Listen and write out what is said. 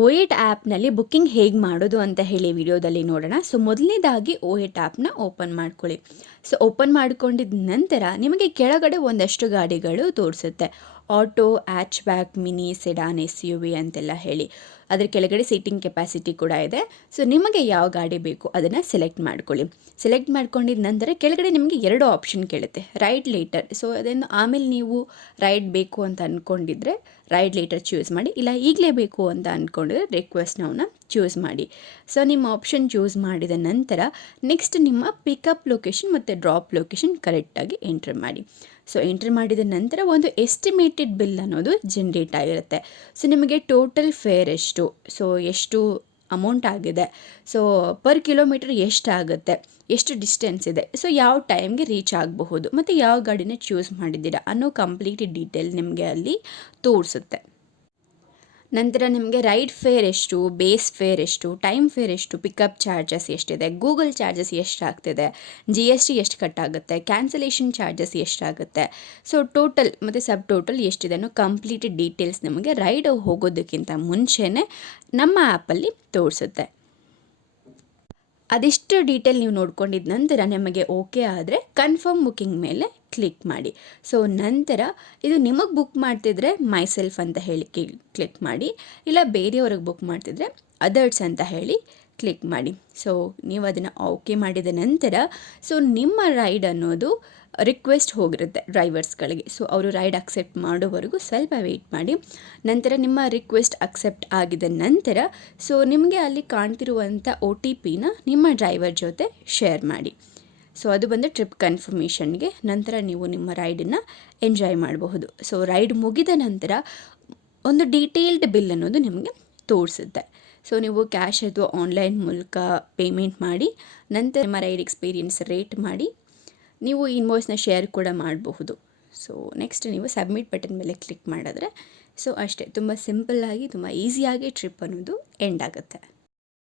ಓ8 ಆ್ಯಪ್ನಲ್ಲಿ ಬುಕ್ಕಿಂಗ್ ಹೇಗೆ ಮಾಡೋದು ಅಂತ ಹೇಳಿ ವಿಡಿಯೋದಲ್ಲಿ ನೋಡೋಣ. ಸೊ ಮೊದಲನೇದಾಗಿ ಓ8 ಆ್ಯಪ್ನ ಓಪನ್ ಮಾಡ್ಕೊಳ್ಳಿ. ಸೊ ಓಪನ್ ಮಾಡ್ಕೊಂಡಿದ್ದ ನಂತರ ನಿಮಗೆ ಕೆಳಗಡೆ ಒಂದಷ್ಟು ಗಾಡಿಗಳು ತೋರಿಸುತ್ತೆ. Auto, hatch back, mini, sedan, SUV ಅಂತೆಲ್ಲ ಹೇಳಿ. ಅದ್ರ ಕೆಳಗಡೆ ಸೀಟಿಂಗ್ ಕೆಪಾಸಿಟಿ ಕೂಡ ಇದೆ. ಸೊ ನಿಮಗೆ ಯಾವ ಗಾಡಿ ಬೇಕು ಅದನ್ನು ಸೆಲೆಕ್ಟ್ ಮಾಡ್ಕೊಳ್ಳಿ. ಸೆಲೆಕ್ಟ್ ಮಾಡ್ಕೊಂಡಿದ್ದ ನಂತರ ಕೆಳಗಡೆ ನಿಮಗೆ 2 ಆಪ್ಷನ್ ಕೇಳುತ್ತೆ, ರೈಡ್ ಲೇಟರ್. ಸೊ ಅದನ್ನು ಆಮೇಲೆ ನೀವು ರೈಡ್ ಬೇಕು ಅಂತ ಅಂದ್ಕೊಂಡಿದ್ರೆ ರೈಡ್ ಲೇಟರ್ ಚೂಸ್ ಮಾಡಿ, ಇಲ್ಲ ಈಗಲೇ ಬೇಕು ಅಂತ ಅಂದ್ಕೊಂಡ್ರೆ ರಿಕ್ವೆಸ್ಟ್ ನೌನ ಚೂಸ್ ಮಾಡಿ. ಸೊ ನಿಮ್ಮ ಆಪ್ಷನ್ ಚೂಸ್ ಮಾಡಿದ ನಂತರ ನೆಕ್ಸ್ಟ್ ನಿಮ್ಮ ಪಿಕಪ್ ಲೊಕೇಶನ್ ಮತ್ತು ಡ್ರಾಪ್ ಲೊಕೇಶನ್ ಕರೆಕ್ಟಾಗಿ ಎಂಟ್ರ್ ಮಾಡಿ. ಸೊ ಎಂಟ್ರ್ ಮಾಡಿದ ನಂತರ ಒಂದು ಎಸ್ಟಿಮೇಟೆಡ್ ಬಿಲ್ ಅನ್ನೋದು ಜನ್ರೇಟ್ ಆಗಿರುತ್ತೆ. ಸೊ ನಿಮಗೆ ಟೋಟಲ್ ಫೇರ್ ಎಷ್ಟು, ಸೊ ಎಷ್ಟು ಅಮೌಂಟ್ ಆಗಿದೆ, ಸೊ ಪರ್ ಕಿಲೋಮೀಟರ್ ಎಷ್ಟಾಗುತ್ತೆ, ಎಷ್ಟು ಡಿಸ್ಟೆನ್ಸ್ ಇದೆ, ಸೊ ಯಾವ ಟೈಮ್ಗೆ ರೀಚ್ ಆಗಬಹುದು ಮತ್ತು ಯಾವ ಗಾಡಿನ ಚೂಸ್ ಮಾಡಿದ್ದೀರಾ ಅನ್ನೋ ಕಂಪ್ಲೀಟ್ ಡೀಟೇಲ್ ನಿಮಗೆ ಅಲ್ಲಿ ತೋರಿಸುತ್ತೆ. ನಂತರ ನಿಮಗೆ ರೈಡ್ ಫೇರ್ ಎಷ್ಟು, ಬೇಸ್ ಫೇರ್ ಎಷ್ಟು, ಟೈಮ್ ಫೇರ್ ಎಷ್ಟು, ಪಿಕಪ್ ಚಾರ್ಜಸ್ ಎಷ್ಟಿದೆ, ಗೂಗಲ್ ಚಾರ್ಜಸ್ ಎಷ್ಟಾಗ್ತಿದೆ, GST ಎಷ್ಟು ಕಟ್ಟಾಗುತ್ತೆ, ಕ್ಯಾನ್ಸಲೇಷನ್ ಚಾರ್ಜಸ್ ಎಷ್ಟಾಗುತ್ತೆ, ಸೊ ಟೋಟಲ್ ಮತ್ತು ಸಬ್ ಟೋಟಲ್ ಎಷ್ಟಿದೆ ಅನ್ನೋ ಕಂಪ್ಲೀಟ್ ಡೀಟೇಲ್ಸ್ ನಿಮಗೆ ರೈಡ್ ಹೋಗೋದಕ್ಕಿಂತ ಮುಂಚೆನೇ ನಮ್ಮ ಆ್ಯಪಲ್ಲಿ ತೋರಿಸುತ್ತೆ. ಅದಿಷ್ಟು ಡೀಟೇಲ್ ನೀವು ನೋಡ್ಕೊಂಡಿದ್ದ ನಂತರ ನಿಮಗೆ ಓಕೆ ಆದರೆ ಕನ್ಫರ್ಮ್ ಬುಕ್ಕಿಂಗ್ ಮೇಲೆ ಕ್ಲಿಕ್ ಮಾಡಿ. ಸೊ ನಂತರ ಇದು ನಿಮಗೆ ಬುಕ್ ಮಾಡ್ತಿದ್ರೆ ಮೈಸೆಲ್ಫ್ ಅಂತ ಹೇಳಿ ಕ್ಲಿಕ್ ಮಾಡಿ, ಇಲ್ಲ ಬೇರೆಯವ್ರಿಗೆ ಬುಕ್ ಮಾಡ್ತಿದ್ರೆ ಅದರ್ಸ್ ಅಂತ ಹೇಳಿ ಕ್ಲಿಕ್ ಮಾಡಿ. ಸೊ ನೀವು ಅದನ್ನು ಓಕೆ ಮಾಡಿದ ನಂತರ ಸೊ ನಿಮ್ಮ ರೈಡ್ ಅನ್ನೋದು ರಿಕ್ವೆಸ್ಟ್ ಹೋಗಿರುತ್ತೆ ಡ್ರೈವರ್ಸ್ಗಳಿಗೆ. ಸೊ ಅವರು ರೈಡ್ ಅಕ್ಸೆಪ್ಟ್ ಮಾಡೋವರೆಗೂ ಸ್ವಲ್ಪ ವೆಯ್ಟ್ ಮಾಡಿ. ನಂತರ ನಿಮ್ಮ ರಿಕ್ವೆಸ್ಟ್ ಅಕ್ಸೆಪ್ಟ್ ಆಗಿದ ನಂತರ ಸೊ ನಿಮಗೆ ಅಲ್ಲಿ ಕಾಣ್ತಿರುವಂಥ OTPನ ನಿಮ್ಮ ಡ್ರೈವರ್ ಜೊತೆ ಶೇರ್ ಮಾಡಿ. ಸೊ ಅದು ಬಂದು ಟ್ರಿಪ್ ಕನ್ಫರ್ಮೇಷನ್ಗೆ. ನಂತರ ನೀವು ನಿಮ್ಮ ರೈಡನ್ನು ಎಂಜಾಯ್ ಮಾಡಬಹುದು. ಸೊ ರೈಡ್ ಮುಗಿದ ನಂತರ ಒಂದು ಡೀಟೇಲ್ಡ್ ಬಿಲ್ ಅನ್ನೋದು ನಿಮಗೆ ತೋರಿಸುತ್ತೆ. ಸೊ ನೀವು ಕ್ಯಾಶ್ ಅಥವಾ ಆನ್ಲೈನ್ ಮೂಲಕ ಪೇಮೆಂಟ್ ಮಾಡಿ ನಂತರ ನಿಮ್ಮ ರೈಡ್ ಎಕ್ಸ್ಪೀರಿಯನ್ಸ್ ರೇಟ್ ಮಾಡಿ ನೀವು ಇನ್ವಾಯ್ಸ್ನ ಶೇರ್ ಕೂಡ ಮಾಡಬಹುದು. ಸೊ ನೆಕ್ಸ್ಟ್ ನೀವು ಸಬ್ಮಿಟ್ ಬಟನ್ ಮೇಲೆ ಕ್ಲಿಕ್ ಮಾಡಿದ್ರೆ ಸೊ ಅಷ್ಟೇ, ತುಂಬ ಸಿಂಪಲ್ಲಾಗಿ ತುಂಬ ಈಸಿಯಾಗಿ ಟ್ರಿಪ್ ಅನ್ನೋದು ಎಂಡ್ ಆಗುತ್ತೆ.